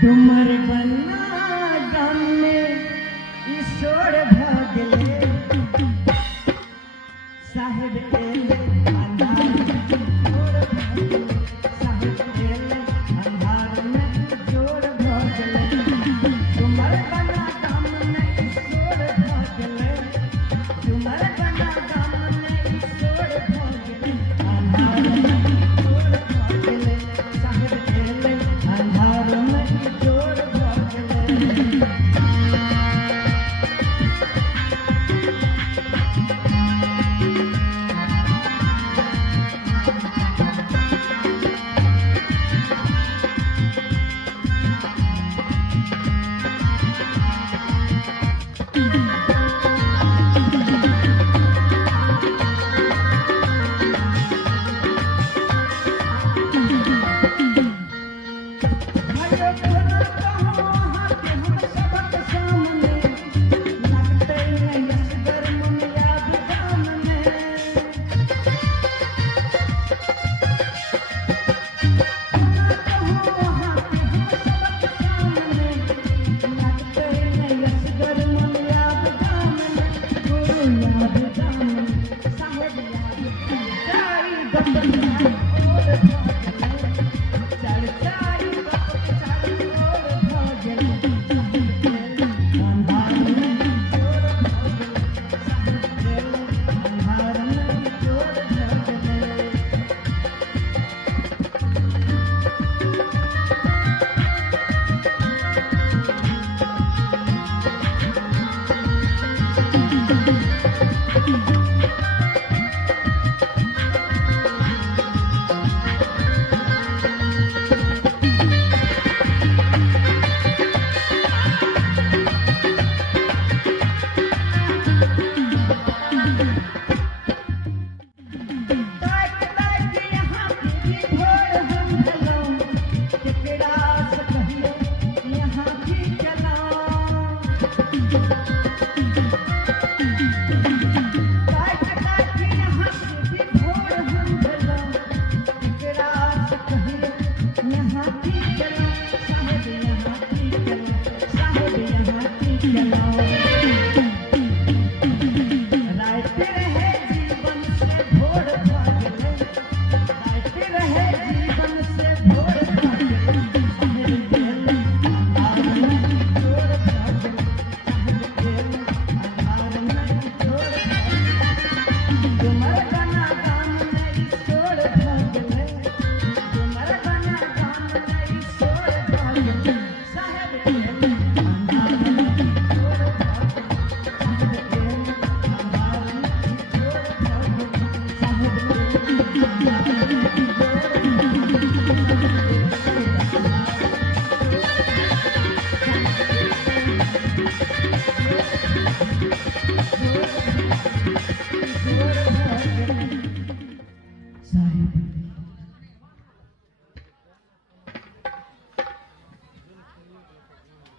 डुमर बना गाम में ईश्वर भागले साहेब एले अंधार में साहेब एले अंधार में जोर भागले डुमर बना गाम में ईश्वर भागले डुमर बना गाम में ईश्वर भागले अंधार में जोर भागले साहेब एले अंधार में जोर भागले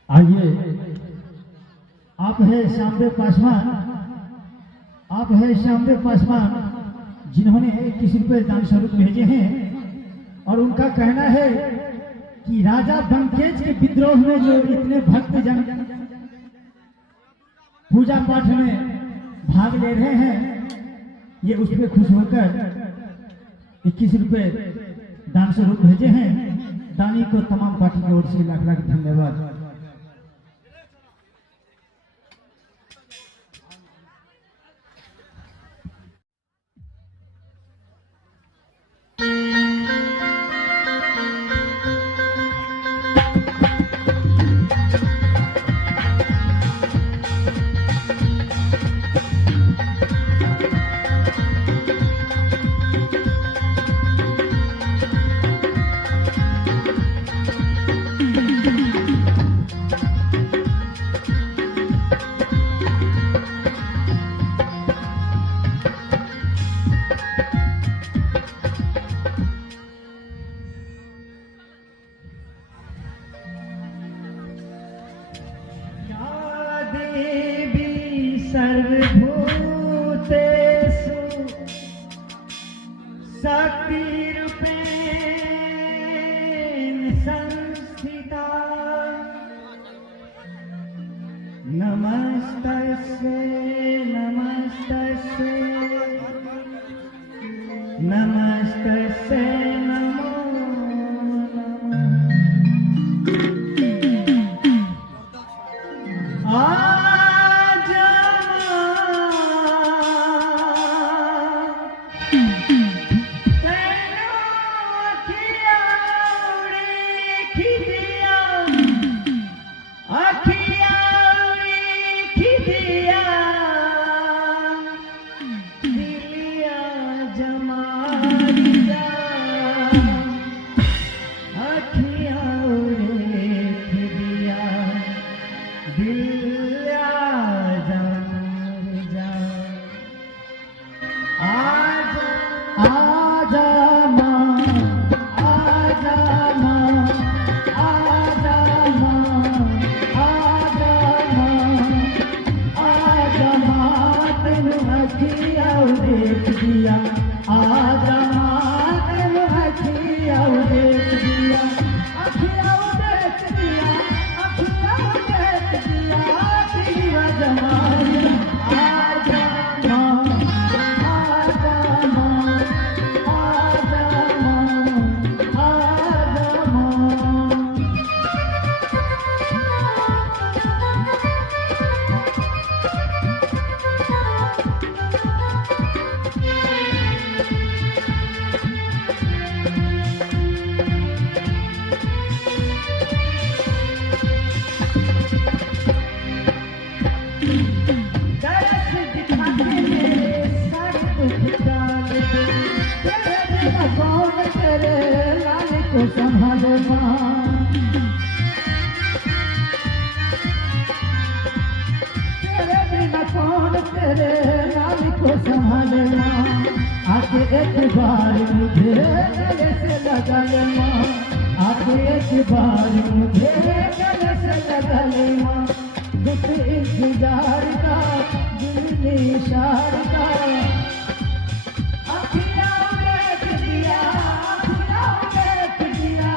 आइए, आप है श्यामदेव पासवान, आप है श्यामदेव पासवान जिन्होंने 21 रुपये दान स्वरूप भेजे हैं और उनका कहना है कि राजा बंकेज के विद्रोह में जो इतने भक्त जन पूजा पाठ में भाग ले रहे हैं, ये उसमें खुश होकर 21 रुपये दान स्वरूप भेजे हैं। दानी को तमाम पार्टी की ओर से लाख लाख धन्यवाद। सर्वभूतेषु शक्तिरूपेण संस्थिता माँ। तेरे बिना कौन तेरे लाल को संभाले माँ। आके एक बार मुझे गले से लगा ले माँ। आके एक बार मुझे गले से लगा ले माँ। दुख इंतजार का दिल निशार का अखियाँ देख दिया, अखियाँ देख दिया,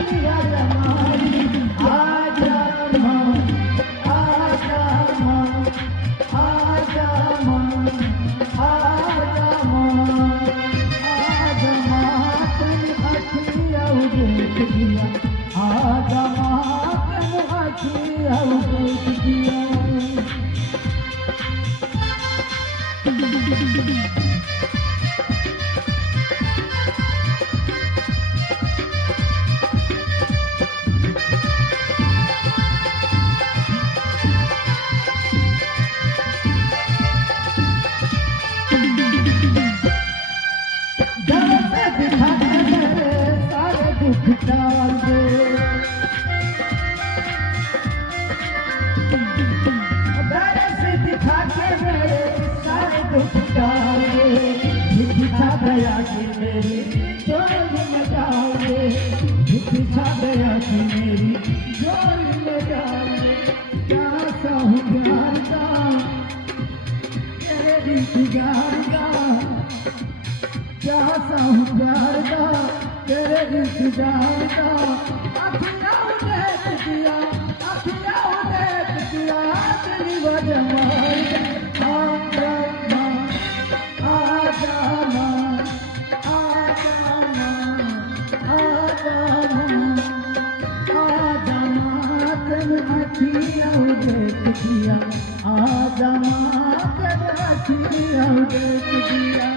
दिया जमाई। आजा माँ, आजा माँ, आजा माँ, आजा माँ, आजा माँ, तेरी अखियाँ देख दिया। आजा माँ, तेरी अखियाँ देख दिया। दिखा दे मेरे सारे दुख डाल दे। दरस दिखा के मेरे सारे दुख डाल दे। दिखा गया कि मेरी झोली में डाल दे। दिखा गया कि मेरी झोली में डाल दे। प्यासा हूँ प्यार का तेरे इंतजार का। प्यासा हूँ प्यार का तेरे इंतजार का। अखियाँ देख दिया, अखियाँ देख दिया, तेरी वजह मार। आजा माँ, आजा माँ, आजा माँ, आजा माँ, आजा माँ, तेरी अखियाँ देख दिया। आजा माँ, तेरी अखियाँ देख दिया।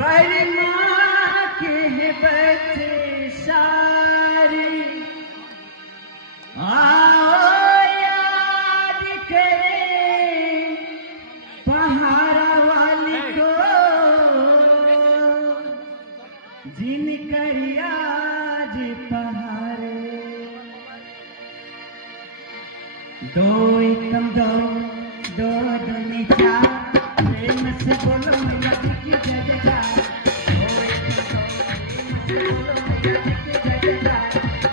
पर माँ के बच्चे सारी आओ याद करें पहाड़ा वाली को। जिनकर आज पहाड़े दो एकम दो दो दूनी चार। प्रेम से बोलो मैया जी की जय जयकार। दो एकम दो, प्रेम से बोलो मैया जी की जय जयकार।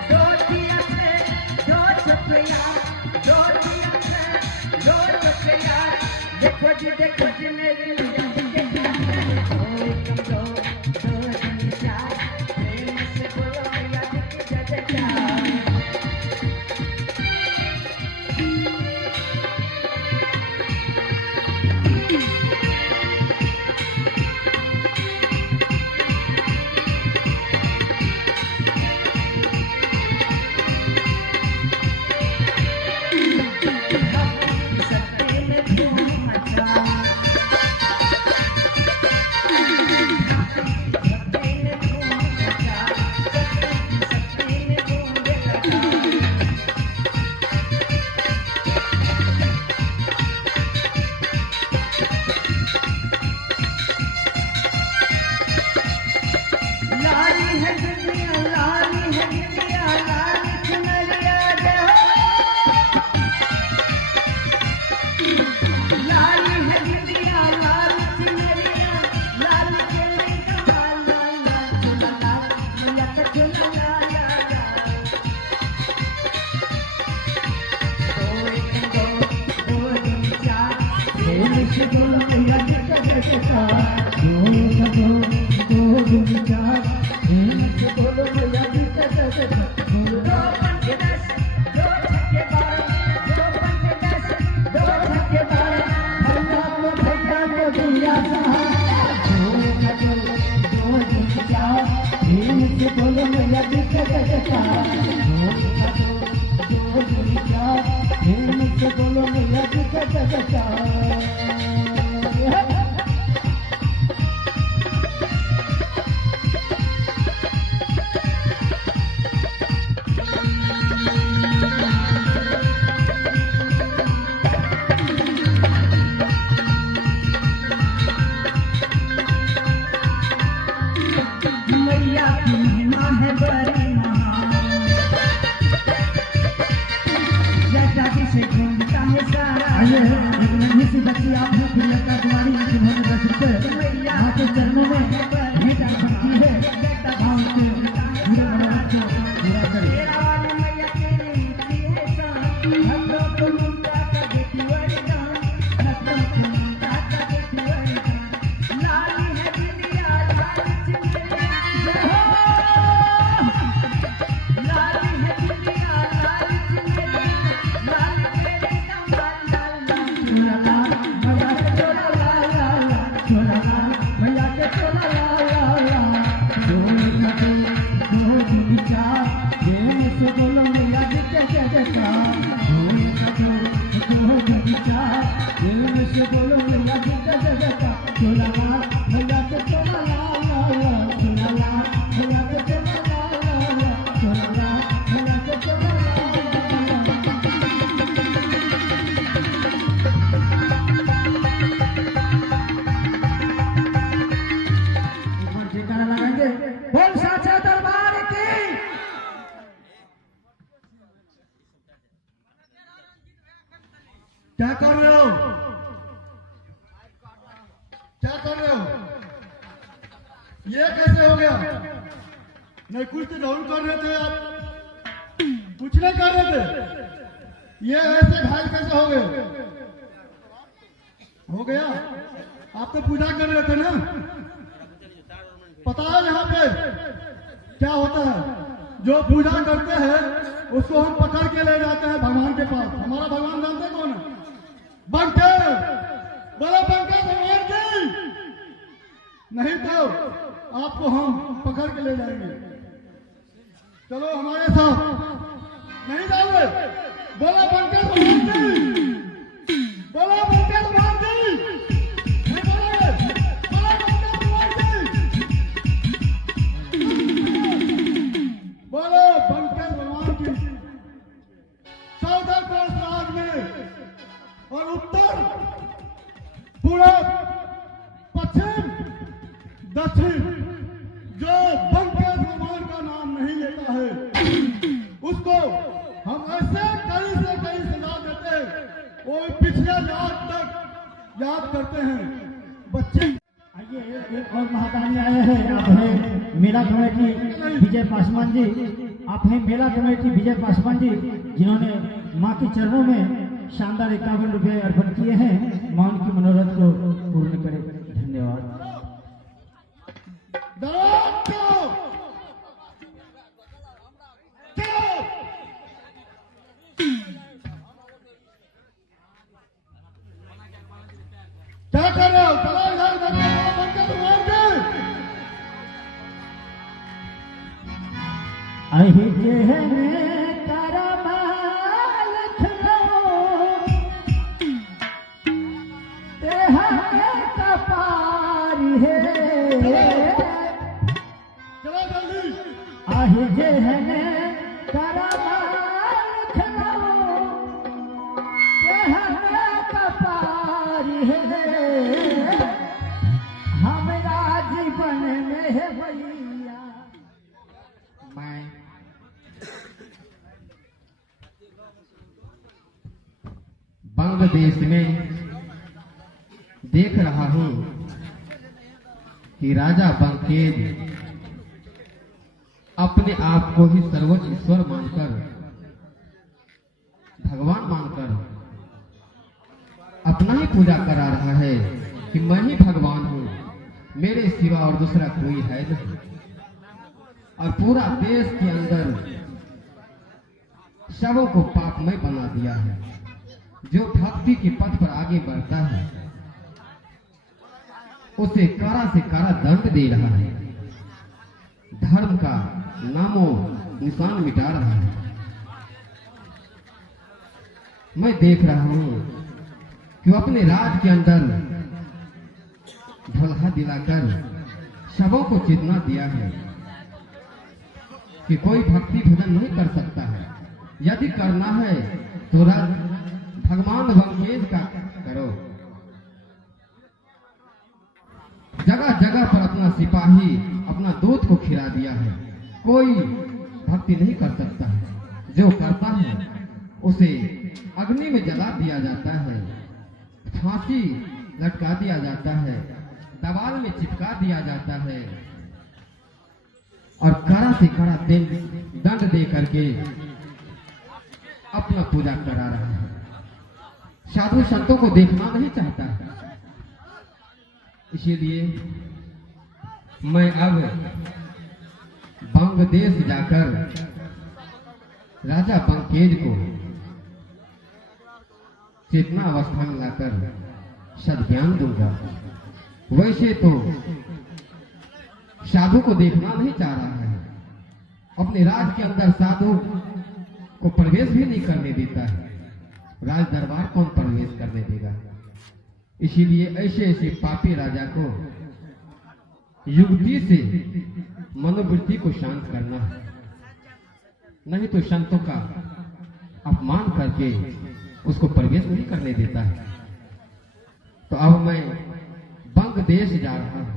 दो दिया से दो चुपिया, दो दिया से दो चुपिया। देखो जी मेरी मैया जी के प्यार। दो एकम दो दो दूनी चार। प्रेम से बोलो मैया जी की जय जयकार। से बोलो मैया जी का जयकार, जो दुनिया प्रेम से बोलो मैया जी का जयकार। मैया की महिमा है बड़ी महान, जैसा से घूमता है सारा। आइए एक नन्ही सी बच्ची आपने प्रियंका कुमारी जिन्होंने 10 रुपये मैया माँ के चरणों में भेंट अर्पण की है। माँ उनके पूरे मनोरथ को पूरा करे। तेरा वाली मैया तेरी मूर्ति है शान, भक्तों को ममता का देती वरदान, भक्तों को ममता का देती वरदान। लाली है बिंदिया लाल चुनरिया, जय हो। लाली है बिंदिया लाल चुनरिया, लाल तेरी संभाल लाल लाल। मैया के चोला ला ला ला, चोला ला मैया के चोला ला ला ला। जो दुनिया प्रेम से बोलो मैया जी का जयकार, जो दुनिया प्रेम से बोलो मैया जी का जयकार। चोला ला मैया के चोला ला ला ला, चोला ला मैया के चोला ला ला ला, चोला ला मैया के चोला ला ला ला। जयकारा लगाएंगे, बोल साचा दरबार की। क्या कर रहे हो? क्या कर रहे हो? ये कैसे हो गया? नहीं कुछ तो जरूर कर रहे थे आप, कुछ नहीं कर रहे थे। ये ऐसे घायल कैसे हो गए? हो गया? आप तो पूजा कर रहे थे ना? पता है यहाँ पे क्या होता है? जो पूजा करते हैं उसको हम पकड़ के ले जाते हैं भगवान के पास। हमारा भगवान जानते कौन है? बंकर, बोलो बंकर भगवान की। नहीं तो आपको हम पकड़ के ले जाएंगे। चलो हमारे साथ। नहीं जाओगे? बोलो बंकर भगवान की, बोलो बंकर भगवान की। नहीं बोलोगे? बोलो बंकर भगवान की, बोलो बंकर भगवान की। 14 कोस राज में और उत्तर, पूरब, पश्चिम, दक्षिण जो बंकर भगवान का नाम नहीं लेता है उसको हम ऐसे कई से कई सजा देते हैं, वो पिछले रात तक याद करते हैं। बच्चे आइए एक और महादानी आए हैं। आप हैं मेला कमेटी विजय पासवान जी, आप हैं मेला कमेटी विजय पासवान जी, जिन्होंने माँ के चरणों में शानदार 51 रुपये अर्पण किए हैं। माँ उनकी मनोरथ को पूर्ण करे। धन्यवाद। क्या कर रहे हो? चलो इधर बंकर भगवान की। अहि जेहने करमाल खलो, तेहा कपारी है। चलो जल्दी। अहि जेहने करमाल खलो, तेहा कपारी है। हमरा जीवन में है भैया मैं बांग्लादेश में देख रहा हूं कि राजा बंकेज अपने आप को ही सर्वोच्च ईश्वर मानकर, भगवान मानकर अपना ही पूजा करा रहा है कि मैं ही भगवान हूं, मेरे सिवा और दूसरा कोई है नहीं। और पूरा देश के अंदर सबों को पापमय बना दिया है। जो भक्ति के पथ पर आगे बढ़ता है उसे कारा से कारा दंड दे रहा है। धर्म का नामो निशान मिटा रहा है। मैं देख रहा हूं कि वो अपने राज के अंदर ढलहा दिलाकर शवों को चेतना दिया है कि कोई भक्ति भजन नहीं कर सकता है। यदि करना है तो भगवान बंकेज का करो। जगह जगह पर अपना सिपाही अपना दूत को खिला दिया है। कोई भक्ति नहीं कर सकता है। जो करता है उसे अग्नि में जला दिया जाता है, फांसी लटका दिया जाता है, दवाल में चिपका दिया जाता है और कड़ा से कड़ा दंड दे करके अपना पूजा करा रहा है। साधु संतों को देखना नहीं चाहता है। इसीलिए मैं अब बंग देश जाकर राजा बंकेज को चेतना अवस्था में लाकर सद्ज्ञान दूंगा। वैसे तो साधु को देखना नहीं चाह रहा है। अपने राज के अंदर साधु को प्रवेश भी नहीं करने देता है। राज दरबार कौन प्रवेश करने देगा? इसीलिए ऐसे ऐसे पापी राजा को युक्ति से मनोवृत्ति को शांत करना है, नहीं तो संतों का अपमान करके उसको प्रवेश नहीं करने देता है। तो अब मैं बंग देश जा रहा हूं।